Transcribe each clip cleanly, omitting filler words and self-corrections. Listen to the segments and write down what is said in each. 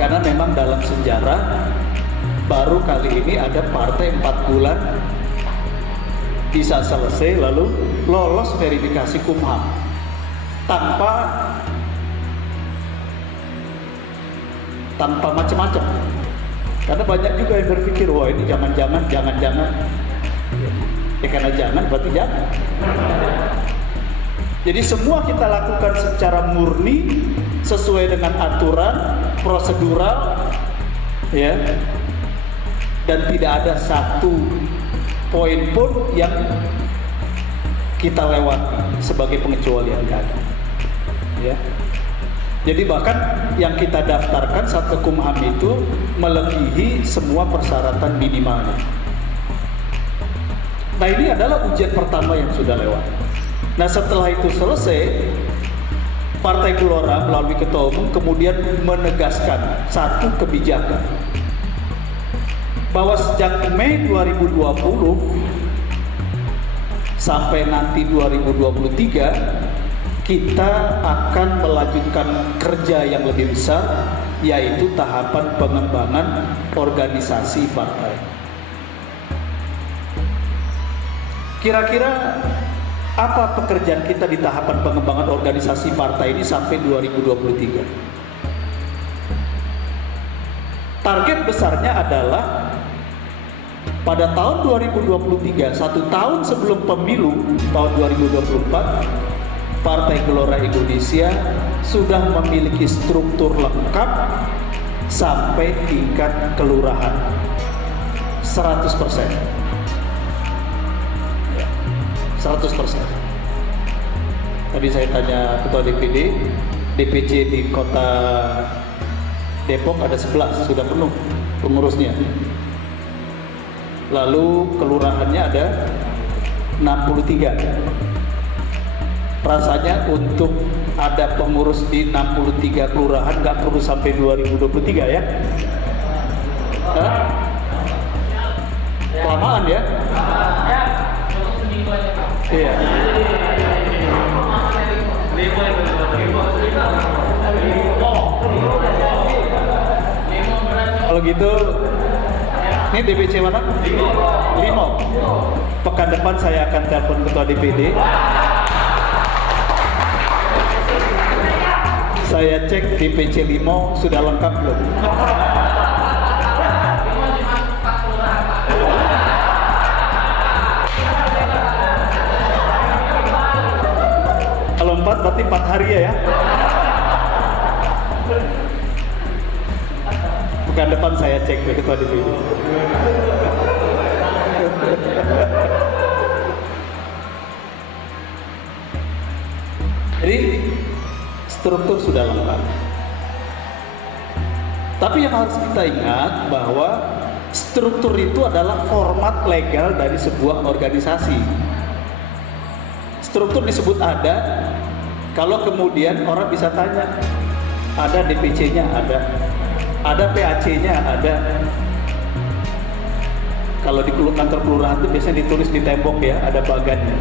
Karena memang dalam sejarah baru kali ini ada partai 4 bulan bisa selesai lalu lolos verifikasi Kumham tanpa macam-macam. Karena banyak juga yang berpikir, wah ini jangan-jangan ya karena jangan berarti jangan. Jadi semua kita lakukan secara murni sesuai dengan aturan prosedural, ya, dan tidak ada satu poin pun yang kita lewati sebagai pengecualian keadaan, ya. Jadi bahkan yang kita daftarkan saat ke Kumham itu melebihi semua persyaratan minimalnya. Nah, ini adalah ujian pertama yang sudah lewat. Nah, setelah itu selesai, Partai Gelora melalui Ketua Umum kemudian menegaskan satu kebijakan bahwa sejak Mei 2020 sampai nanti 2023 kita akan melanjutkan kerja yang lebih besar, yaitu tahapan pengembangan organisasi partai. Kira-kira apa pekerjaan kita di tahapan pengembangan organisasi partai ini sampai 2023? Target besarnya adalah pada tahun 2023, 1 tahun sebelum pemilu tahun 2024, Partai Gelora Indonesia sudah memiliki struktur lengkap sampai tingkat kelurahan 100%. 100%. Tadi saya tanya Ketua DPD, DPC di Kota Depok ada 11, sudah penuh pengurusnya. Lalu kelurahannya ada 63. Rasanya untuk ada pengurus di 63 kelurahan nggak perlu sampai 2023 ya? Hah? Kelamaan ya? Iya. Kalau gitu, ini DPC mana? Limo. Pekan depan saya akan telepon Ketua DPD. Saya cek DPC Limo sudah lengkap belum? Kalau 4 berarti 4 hari ya? Bukan depan saya cek ke Ketua DPD. Jadi struktur sudah lengkap. Tapi yang harus kita ingat bahwa struktur itu adalah format legal dari sebuah organisasi. Struktur disebut ada kalau kemudian orang bisa tanya, ada DPC-nya, ada PAC-nya, ada. Kalau di kantor kelurahan itu biasanya ditulis di tembok ya, ada bagannya.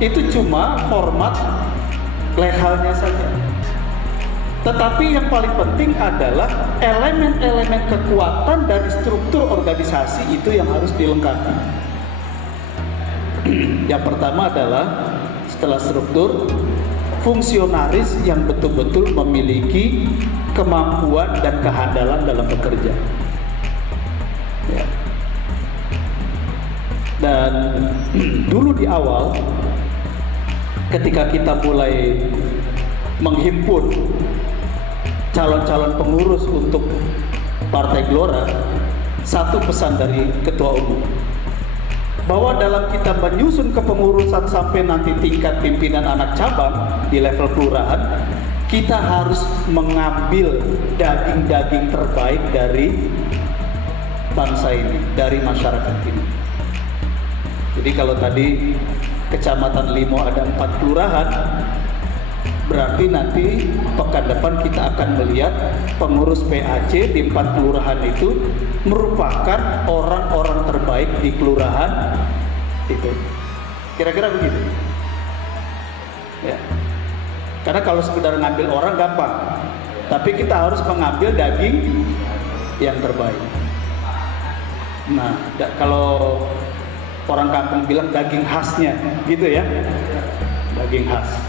Itu cuma format legalnya saja. Tetapi yang paling penting adalah elemen-elemen kekuatan dari struktur organisasi itu yang harus dilengkapi. Yang pertama adalah setelah struktur, fungsionaris yang betul-betul memiliki kemampuan dan kehandalan dalam bekerja. Ya. Dan dulu di awal, ketika kita mulai menghimpun calon-calon pengurus untuk Partai Gelora, satu pesan dari Ketua Umum, bahwa dalam kita menyusun kepengurusan sampai nanti tingkat pimpinan anak cabang di level kelurahan, kita harus mengambil daging-daging terbaik dari bangsa ini, dari masyarakat ini. Jadi kalau tadi Kecamatan Limo ada 4 kelurahan, berarti nanti pekan depan kita akan melihat pengurus PAC di 4 kelurahan itu merupakan orang-orang terbaik di kelurahan itu. Kira-kira begitu. Ya. Karena kalau sekedar ngambil orang gampang. Tapi kita harus mengambil daging yang terbaik. Nah, kalau orang kampung bilang daging khasnya, gitu ya, daging khas.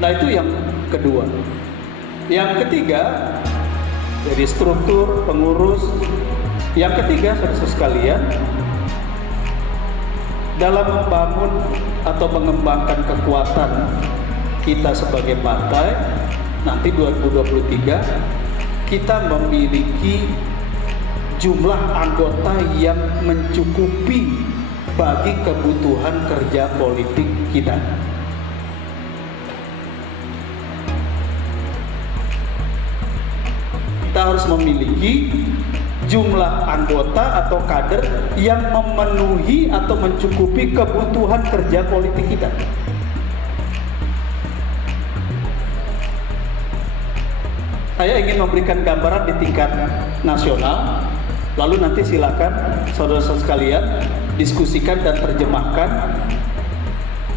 Nah, itu yang kedua. Yang ketiga, jadi struktur pengurus. Yang ketiga, saudara sekalian, dalam membangun atau mengembangkan kekuatan kita sebagai partai, nanti 2023 kita memiliki jumlah anggota yang mencukupi bagi kebutuhan kerja politik kita. Kita harus memiliki jumlah anggota atau kader yang memenuhi atau mencukupi kebutuhan kerja politik kita. Saya ingin memberikan gambaran di tingkat nasional, lalu nanti silakan saudara-saudara sekalian diskusikan dan terjemahkan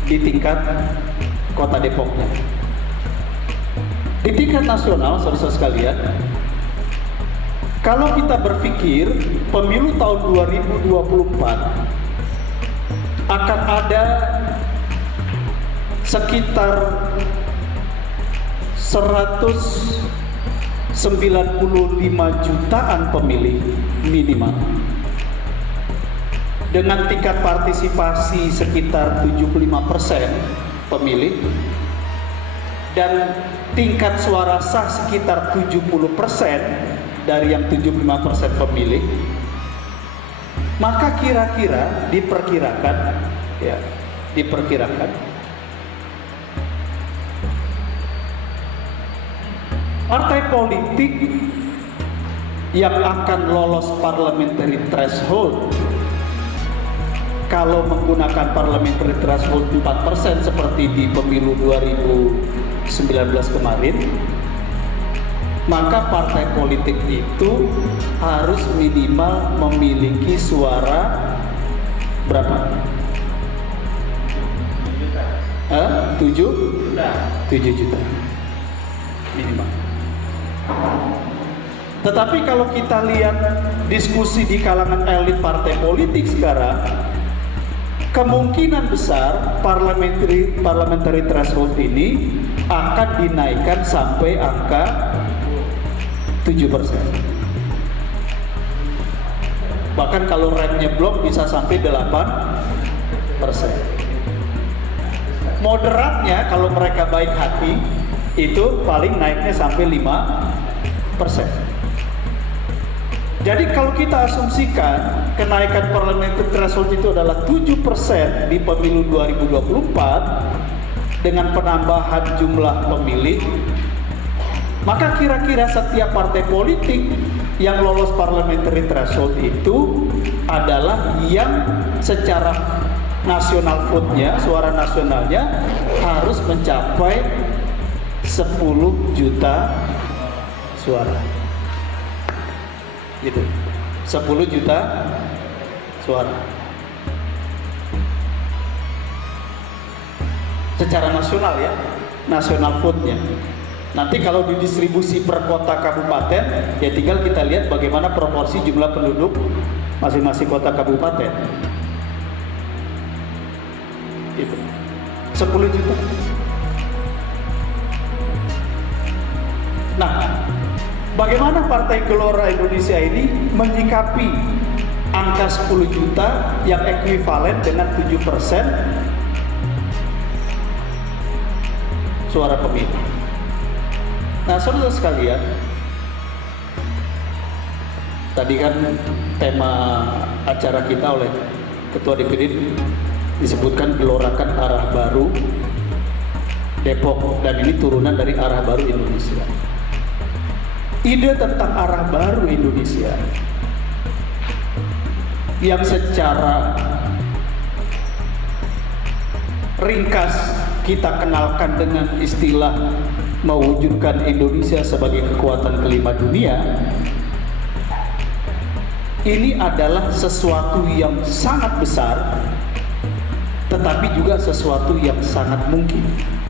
di tingkat Kota Depoknya. Di tingkat nasional, saudara-saudara sekalian, kalau kita berpikir pemilu tahun 2024 akan ada sekitar 195 jutaan pemilih minimal, dengan tingkat partisipasi sekitar 75% pemilih dan tingkat suara sah sekitar 70% dari yang 75% pemilih, maka kira-kira diperkirakan partai politik yang akan lolos parliamentary threshold, kalau menggunakan parliamentary threshold 4% seperti di pemilu 2019 kemarin, maka partai politik itu harus minimal memiliki suara berapa? 7 juta minimal. Tetapi kalau kita lihat diskusi di kalangan elit partai politik sekarang, kemungkinan besar parliamentary threshold ini akan dinaikkan sampai angka 7%. Bahkan kalau remnya blok bisa sampai 8%. Moderatnya kalau mereka baik hati itu paling naiknya sampai 5%. Jadi kalau kita asumsikan kenaikan parliamentary threshold itu adalah 7% di pemilu 2024 dengan penambahan jumlah pemilih, maka kira-kira setiap partai politik yang lolos parliamentary threshold itu adalah yang secara nasional vote-nya, suara nasionalnya harus mencapai 10 juta suara. Gitu. 10 juta suara. Secara nasional ya, nasional vote-nya. Nanti kalau didistribusi per kota kabupaten, ya tinggal kita lihat bagaimana proporsi jumlah penduduk masing-masing kota kabupaten. Itu 10 juta. Nah, bagaimana Partai Gelora Indonesia ini menyikapi angka 10 juta yang ekuivalen dengan 7% suara pemilih? Nah, saudara sekalian, tadi kan tema acara kita oleh Ketua DPD disebutkan gelorakan arah baru Depok, dan ini turunan dari arah baru Indonesia. Ide tentang arah baru Indonesia yang secara ringkas kita kenalkan dengan istilah mewujudkan Indonesia sebagai kekuatan kelima dunia, ini adalah sesuatu yang sangat besar, tetapi juga sesuatu yang sangat mungkin.